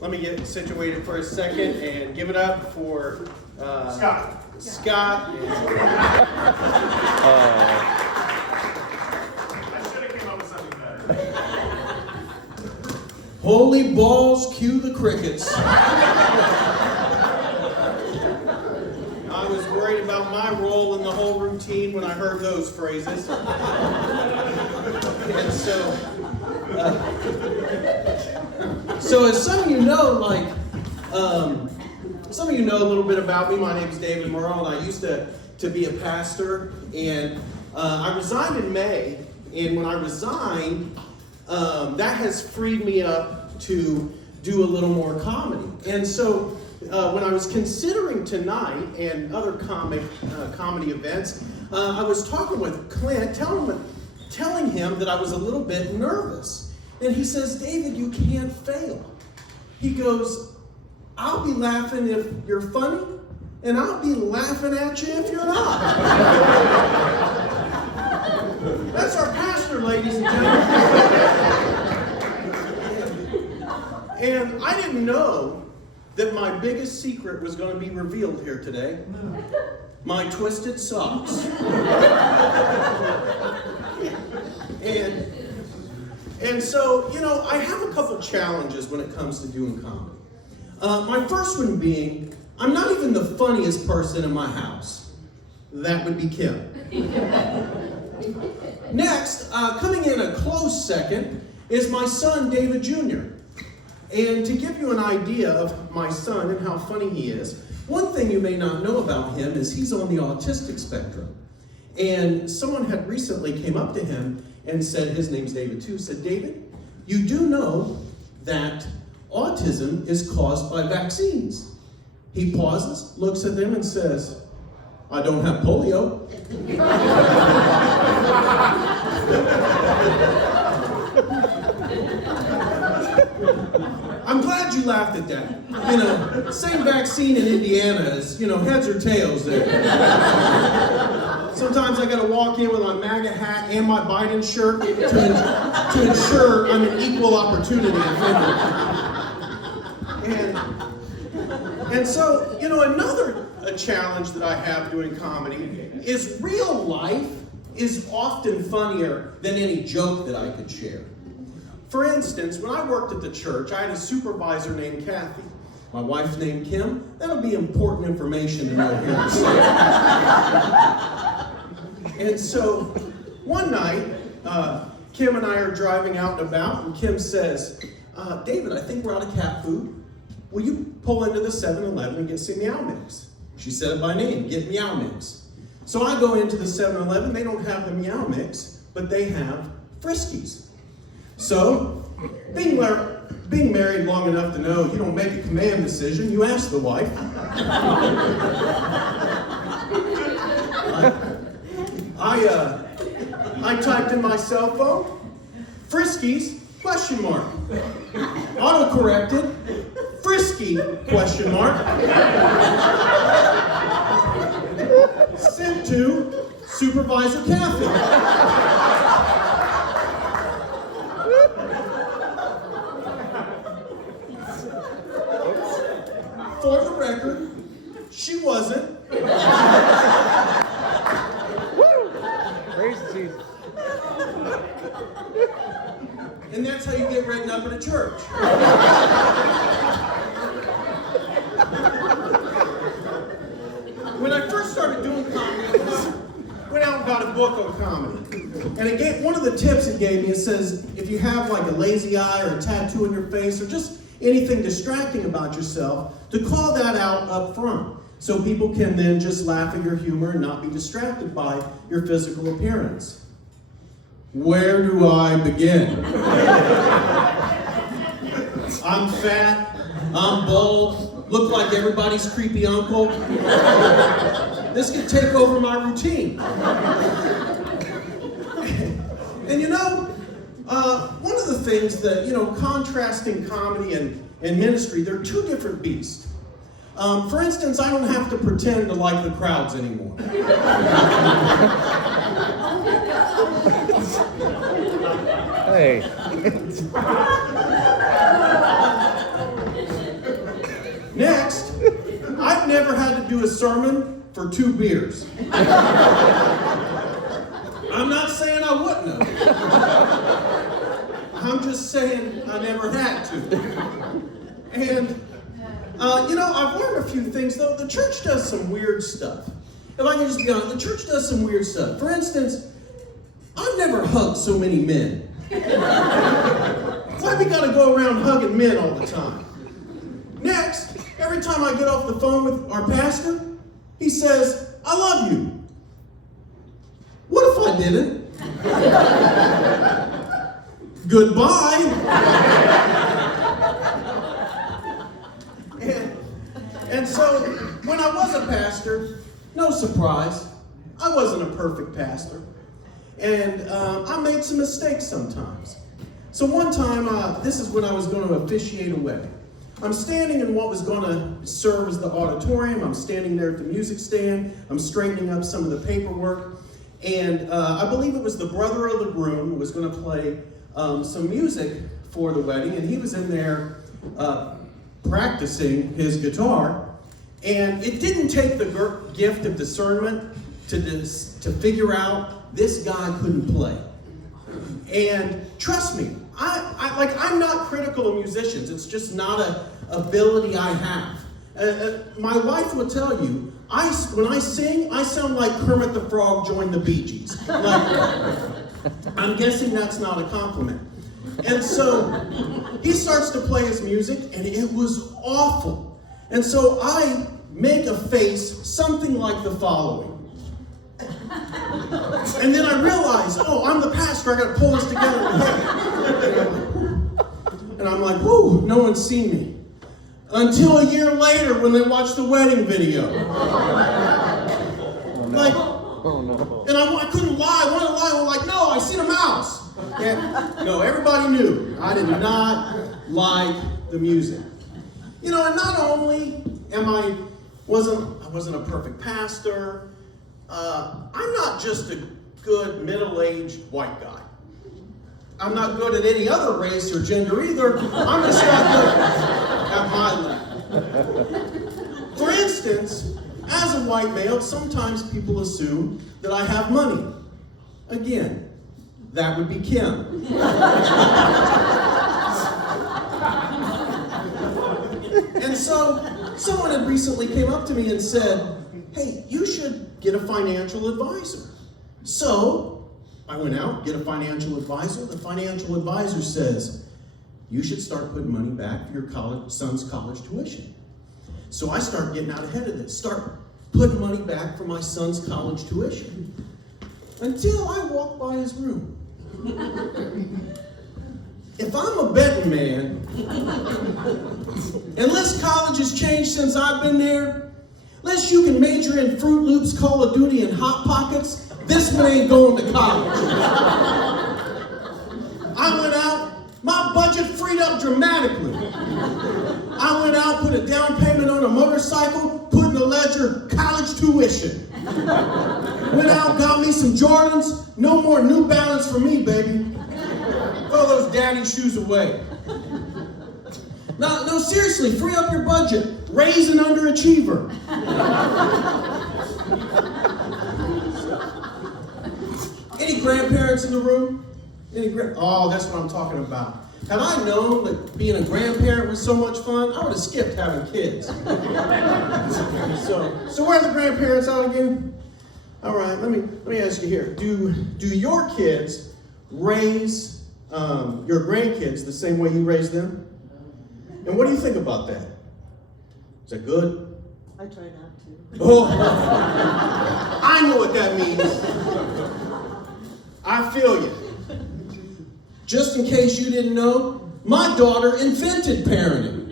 Let me get situated for a second and give it up for Scott. I should have came up with something better. Holy balls, cue the crickets. I was worried about my role in the whole routine when I heard those phrases. And so as some of you know, some of you know a little bit about me. My name is David Merle, and I used to be a pastor. And I resigned in May. And when I resigned, that has freed me up to do a little more comedy. And so when I was considering tonight and other comedy events, I was talking with Clint, telling him that I was a little bit nervous. And he says, David, you can't fail. He goes, I'll be laughing if you're funny, and I'll be laughing at you if you're not. That's our pastor, ladies and gentlemen. And I didn't know that my biggest secret was going to be revealed here today. My twisted socks. And so, you know, I have a couple challenges when it comes to doing comedy. My first one being, I'm not even the funniest person in my house. That would be Kim. Next, coming in a close second, is my son, David Jr. And to give you an idea of my son and how funny he is, one thing you may not know about him is he's on the autistic spectrum. And someone had recently came up to him and said, his name's David too, said, David, you do know that autism is caused by vaccines. He pauses, looks at them and says, I don't have polio. I'm glad you laughed at that. You know, same vaccine in Indiana as, you know, heads or tails there. Sometimes I gotta walk in with my MAGA hat and my Biden shirt to ensure I'm an equal opportunity offender. And so, you know, another challenge that I have doing comedy is real life is often funnier than any joke that I could share. For instance, when I worked at the church, I had a supervisor named Kathy. My wife's named Kim. That'll be important information to know here in a second. And so, one night, Kim and I are driving out and about, and Kim says, David, I think we're out of cat food. Will you pull into the 7-Eleven and get some Meow Mix? She said it by name, get Meow Mix. So I go into the 7-Eleven, they don't have the Meow Mix, but they have Friskies. So, being married long enough to know you don't make a command decision, you ask the wife. I typed in my cell phone, Friskies, question mark. Auto-corrected, Frisky, question mark. Sent to Supervisor Kathy. For the record, she wasn't. Praise Jesus. And that's how you get written up at a church. When I first started doing comedy, I went out and got a book on comedy. And it gave, one of the tips it gave me, it says, if you have like a lazy eye or a tattoo on your face or just anything distracting about yourself, to call that out up front. So people can then just laugh at your humor and not be distracted by your physical appearance. Where do I begin? I'm fat, I'm bald, look like everybody's creepy uncle. This could take over my routine. And you know, one of the things that, you know, contrasting comedy and ministry, they're two different beasts. For instance, I don't have to pretend to like the crowds anymore. Hey. sermon for 2 beers. I'm not saying I wouldn't have. I'm just saying I never had to. And, I've learned a few things, though. The church does some weird stuff. If I can just be honest, the church does some weird stuff. For instance, I've never hugged so many men. Why we gotta go around hugging men all the time? Next, every time I get off the phone with our pastor, he says, "I love you." What if I didn't? Goodbye. And so, when I was a pastor, no surprise, I wasn't a perfect pastor. And I made some mistakes sometimes. So one time, this is when I was going to officiate a wedding. I'm standing in what was going to serve as the auditorium. I'm standing there at the music stand. I'm straightening up some of the paperwork. And I believe it was the brother of the groom who was going to play some music for the wedding. And he was in there practicing his guitar. And it didn't take the gift of discernment to figure out this guy couldn't play. And trust me, I'm not critical of musicians. It's just not an ability I have. My wife will tell you, when I sing, I sound like Kermit the Frog joined the Bee Gees. I'm guessing that's not a compliment. And so he starts to play his music, and it was awful. And so I make a face something like the following. And then I realize, I'm the pastor, I gotta pull this together in my head. And I'm like, whoo, no one's seen me. Until a year later when they watch the wedding video. Like, and I couldn't lie, I wanted to lie, I'm like, no, I seen a mouse. And, no, everybody knew I did not like the music. And not only wasn't a perfect pastor, I'm not just a good middle-aged white guy. I'm not good at any other race or gender either. I'm just not good at my level. For instance, as a white male, sometimes people assume that I have money. Again, that would be Kim. And so, someone had recently came up to me and said, "Hey, you should get a financial advisor." So, I went out, get a financial advisor. The financial advisor says, "You should start putting money back for your son's college tuition." So I start getting out ahead of this, start putting money back for my son's college tuition. Until I walk by his room. If I'm a betting man, unless college has changed since I've been there, unless you can major in Fruit Loops, Call of Duty, and Hot Pockets, this one ain't going to college. I went out, my budget freed up dramatically. I went out, put a down payment on a motorcycle, put in the ledger college tuition. Went out, got me some Jordans, no more New Balance for me, baby. Throw those daddy shoes away. No, seriously, free up your budget. Raise an underachiever. Any grandparents in the room? Oh, that's what I'm talking about. Had I known that being a grandparent was so much fun, I would have skipped having kids. So where are the grandparents out again? All right, let me ask you here. Do your kids raise your grandkids the same way you raised them? And what do you think about that? Is that good? I try not to. Oh, I know what that means. I feel you. Just in case you didn't know, my daughter invented parenting.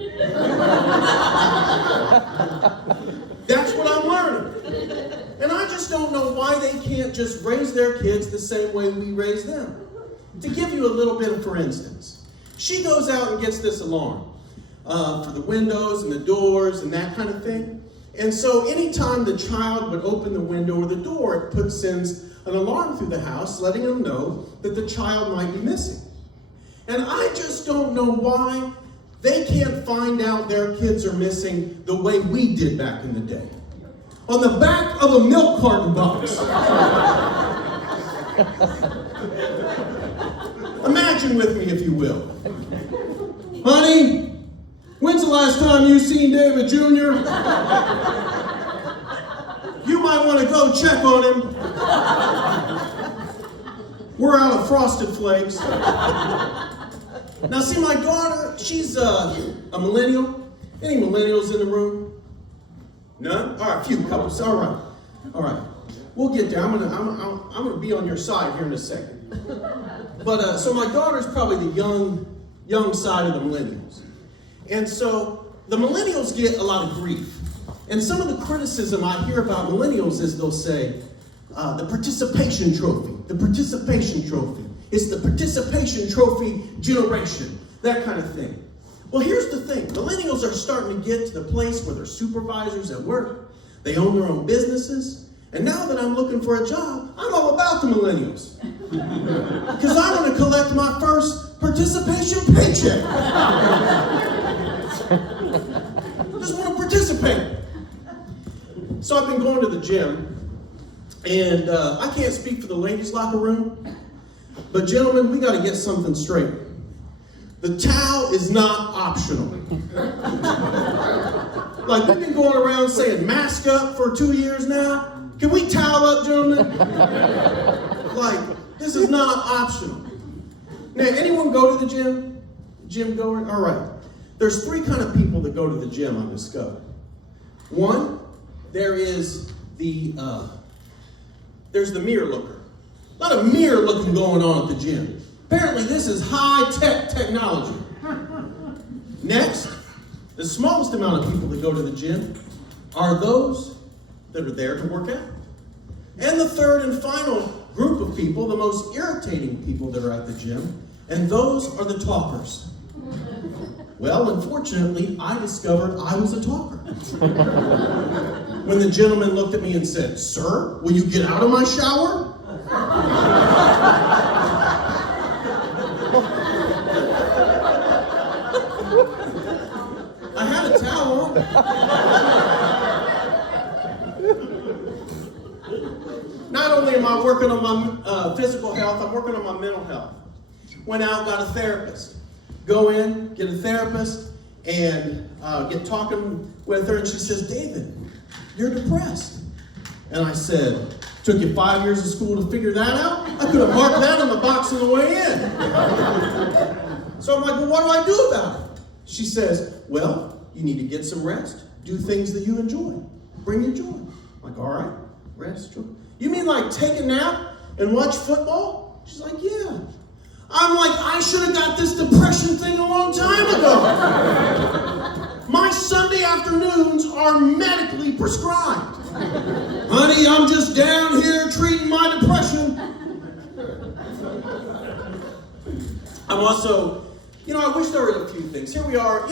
That's what I'm learning. And I just don't know why they can't just raise their kids the same way we raise them. To give you a little bit of, for instance, she goes out and gets this alarm for the windows and the doors and that kind of thing. And so anytime the child would open the window or the door, it sends an alarm through the house letting them know that the child might be missing. And I just don't know why they can't find out their kids are missing the way we did back in the day. on the back of a milk carton box. Imagine with me, if you will. Honey, when's the last time you seen David Jr.? You might want to go check on him. We're out of Frosted Flakes. Now, see, my daughter, she's a millennial. Any millennials in the room? None? All right, a few couples. All right. We'll get there. I'm gonna be on your side here in a second. But so my daughter's probably the young side of the millennials, and so the millennials get a lot of grief. And some of the criticism I hear about millennials is they'll say, the participation trophy. The participation trophy. It's the participation trophy generation. That kind of thing. Well, here's the thing. Millennials are starting to get to the place where they're supervisors at work. They own their own businesses. And now that I'm looking for a job, I'm all about the millennials. Because I want to collect my first participation paycheck. Just want to participate. So I've been going to the gym. And I can't speak for the ladies' locker room. But gentlemen, we got to get something straight. The towel is not optional. Like, we've been going around saying mask up for 2 years now. Can we towel up, gentlemen? Like, this is not optional. Now, anyone go to the gym? Gym goer? All right. There's 3 kind of people that go to the gym, I've discovered. One, there's the mirror looker. A lot of mirror looking going on at the gym. Apparently, this is high-tech technology. Next, the smallest amount of people that go to the gym are those that are there to work out. And the third and final group of people, the most irritating people that are at the gym, and those are the talkers. Well, unfortunately, I discovered I was a talker. When the gentleman looked at me and said, "Sir, will you get out of my shower?" I had a towel on. Not only am I working on my physical health, I'm working on my mental health. Went out, got a therapist. Go in, get a therapist, and get talking with her, and she says, "David, you're depressed." And I said, "Took you 5 years of school to figure that out? I could have marked that on the box on the way in." So I'm like, "Well, what do I do about it?" She says, "Well, you need to get some rest. Do things that you enjoy. Bring you joy." I'm like, "All right, rest, joy. You mean like take a nap and watch football?" She's like, "Yeah." I'm like, I should have got this depression thing a long time ago. My Sunday afternoons are medically prescribed. Honey, I'm just down here treating my depression. I'm also, I wish there were a few things. Here we are.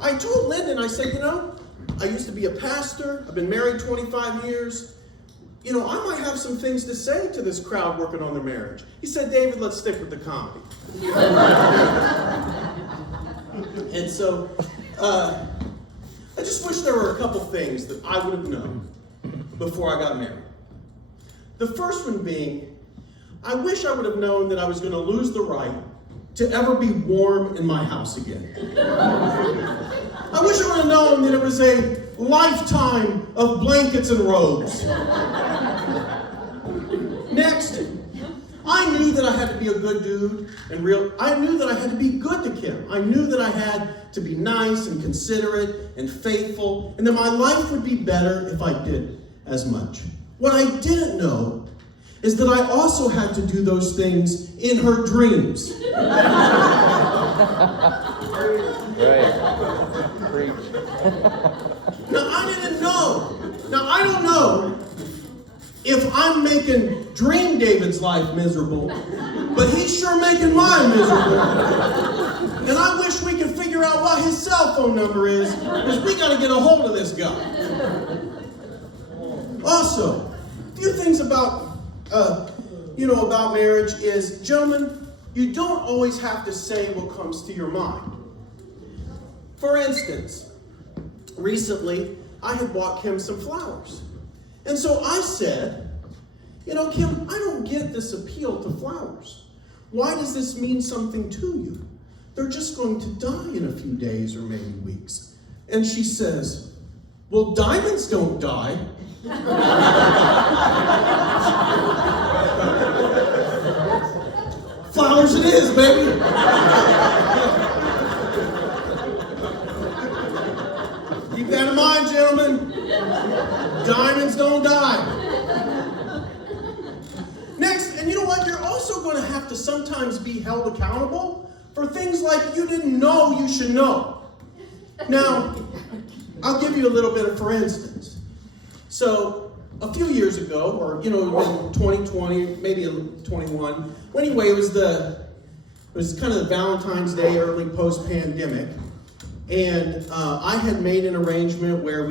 I told Lyndon, I said, I used to be a pastor. I've been married 25 years. I might have some things to say to this crowd working on their marriage. He said, "David, let's stick with the comedy." And so, I just wish there were a couple things that I would have known before I got married. The first one being, I wish I would have known that I was going to lose the right to ever be warm in my house again. I wish I would have known that it was a lifetime of blankets and robes. Next, I knew that I had to be a good dude and real. I knew that I had to be good to Kim. I knew that I had to be nice and considerate and faithful, and that my life would be better if I did as much. What I didn't know is that I also had to do those things in her dreams. Right. Preach. Now, I didn't know. Now, I don't know if I'm making Dream David's life miserable, but he's sure making mine miserable. And I wish we could figure out what his cell phone number is, because we got to get a hold of this guy. Also, a few things about marriage is, gentlemen, you don't always have to say what comes to your mind. For instance, recently, I had bought Kim some flowers. And so I said, you know, Kim, I don't get this appeal to flowers. Why does this mean something to you? They're just going to die in a few days or maybe weeks. And she says, well, diamonds don't die. Flowers it is, baby. Keep that in mind, gentlemen. Diamonds don't die. Next, and you know what? You're also going to have to sometimes be held accountable for things like you didn't know you should know. Now, I'll give you a little bit of for instance. So, a few years ago, or in 2020, maybe 21. Well, anyway, it was kind of the Valentine's Day, early post-pandemic, and I had made an arrangement where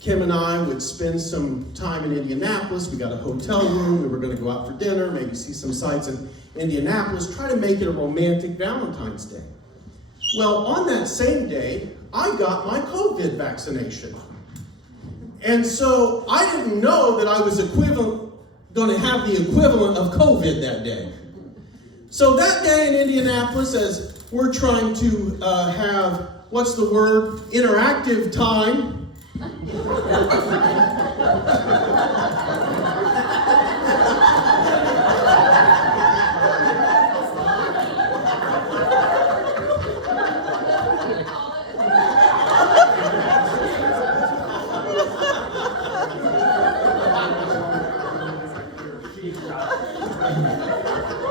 Kim and I would spend some time in Indianapolis. We got a hotel room. We were going to go out for dinner, maybe see some sights in Indianapolis, try to make it a romantic Valentine's Day. Well, on that same day, I got my COVID vaccination. And so I didn't know that I was going to have the equivalent of COVID that day. So that day in Indianapolis, as we're trying to have, what's the word, interactive time,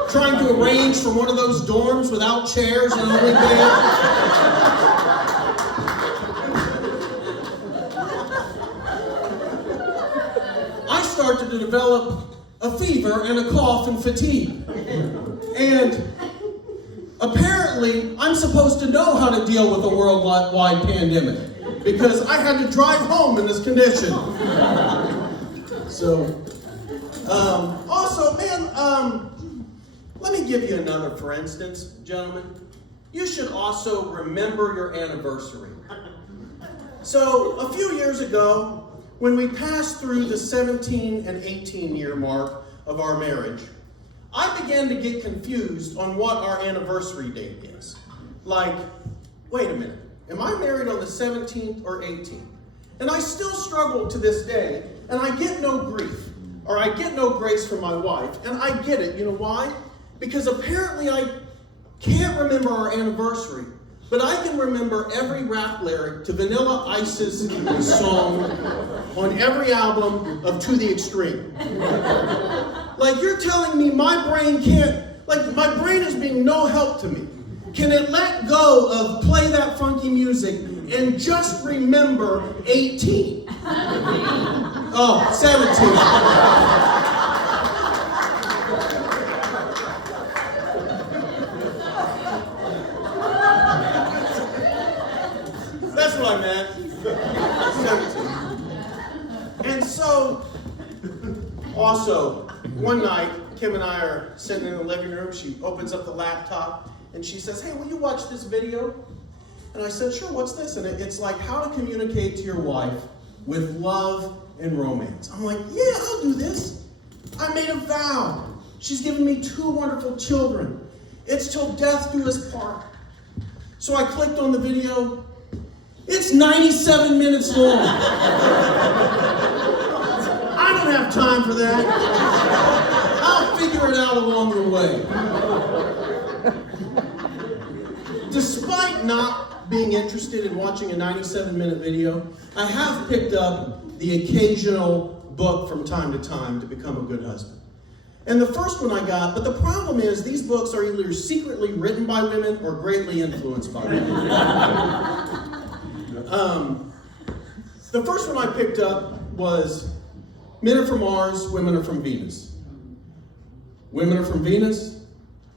trying to arrange for one of those dorms without chairs and only beds. I started to develop a fever and a cough and fatigue. And apparently, I'm supposed to know how to deal with a worldwide pandemic because I had to drive home in this condition. So, also, man, let me give you another for instance, gentlemen. You should also remember your anniversary. So, a few years ago, when we passed through the 17 and 18 year mark of our marriage, I began to get confused on what our anniversary date is. Like, wait a minute, am I married on the 17th or 18th? And I still struggle to this day, and I get no grief, or I get no grace from my wife, and I get it. You know why? Because apparently I can't remember our anniversary, but I can remember every rap lyric to Vanilla Ice's song on every album of To the Extreme. Like, you're telling me my brain can't, like, my brain is being no help to me. Can it let go of play that funky music and just remember 18? Oh, 17. That's what I meant. 17. And so, also, one night, Kim and I are sitting in the living room. She opens up the laptop and she says, hey, will you watch this video? And I said, sure, what's this? And it's like how to communicate to your wife with love and romance. I'm like, yeah, I'll do this. I made a vow. She's given me 2 wonderful children. It's till death do us part. So I clicked on the video. It's 97 minutes long. I don't have time for that. I'll figure it out along the way. Despite not being interested in watching a 97-minute video, I have picked up the occasional book from time to time to become a good husband. And the first one I got, but the problem is these books are either secretly written by women or greatly influenced by women. The first one I picked up was Men Are From Mars, Women Are From Venus. Women Are From Venus?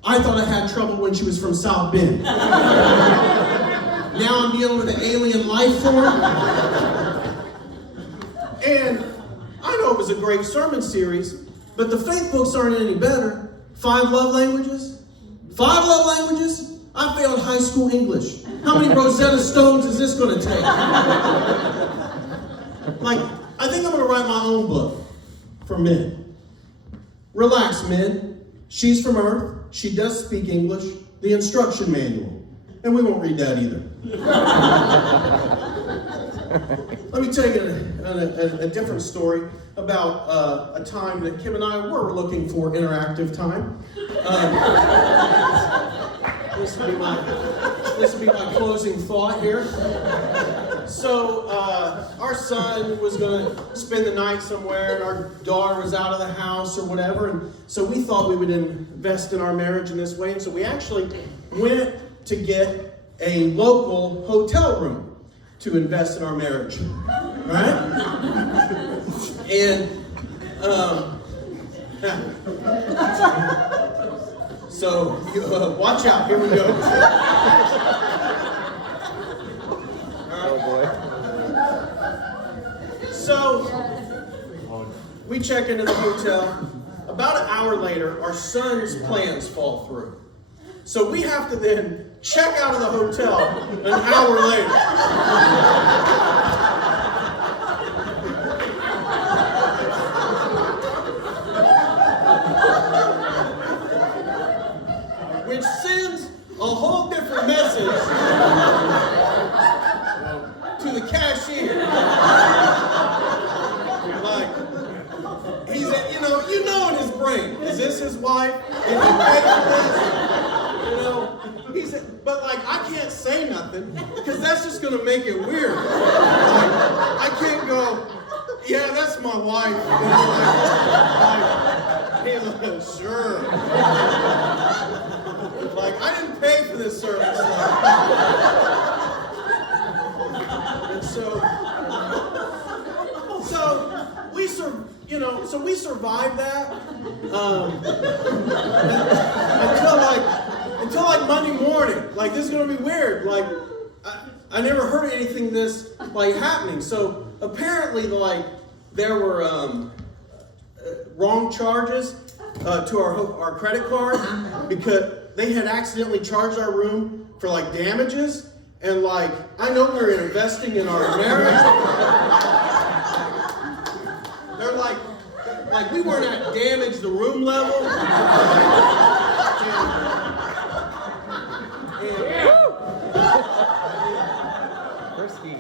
I thought I had trouble when she was from South Bend. Now I'm dealing with an alien life form. And I know it was a great sermon series, but the faith books aren't any better. 5 love languages? 5 love languages? I failed high school English. How many Rosetta Stones is this going to take? Like, I think I'm going to write my own book for men. Relax, men. She's from Earth. She does speak English. The instruction manual. And we won't read that either. Let me tell you a different story about a time that Kim and I were looking for interactive time. This will be my closing thought here. So our son was going to spend the night somewhere, and our daughter was out of the house or whatever, and so we thought we would invest in our marriage in this way, and so we actually went to get a local hotel room to invest in our marriage, right? And so watch out. Here we go. Oh boy. So we check into the hotel. About an hour later, our son's plans fall through. So we have to then check out of the hotel an hour later. Which sends a whole different message to the cashier. Like, he's, you know in his brain, is this his wife? Did he pay for this? But like, I can't say nothing because that's just going to make it weird. Like, I can't go, yeah, that's my wife. He's like, sure. Like, I didn't pay for this service. And so we survived that until like Monday morning. Like, this is gonna be weird. Like, I never heard anything this like happening. So apparently, like, there were wrong charges to our credit card because they had accidentally charged our room for like damages. And like, I know we were investing in our marriage. They're like we weren't at damage the room level. Risky.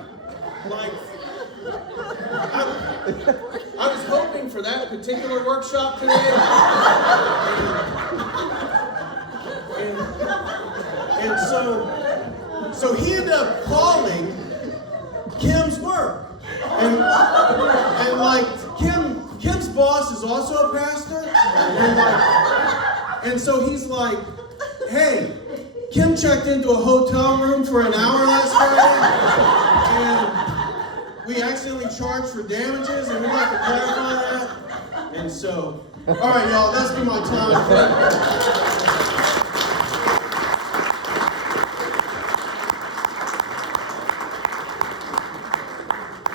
Like, I was hoping for that particular workshop today. And so he ended up calling Kim's work. And like, Kim's boss is also a pastor. And so he's like, hey, Kim checked into a hotel room for an hour last Friday, and we accidentally charged for damages, and we'd like to clarify that. And so, all right, y'all, that's been my time.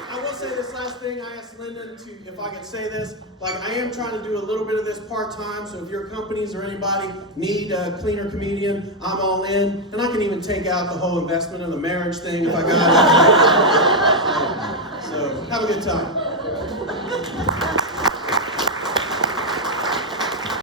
I will say this last thing. I asked Lyndon if I could say this. Like, I am trying to do a little bit of this part-time, so if your companies or anybody need a cleaner comedian, I'm all in. And I can even take out the whole investment in the marriage thing if I got it. So, have a good time.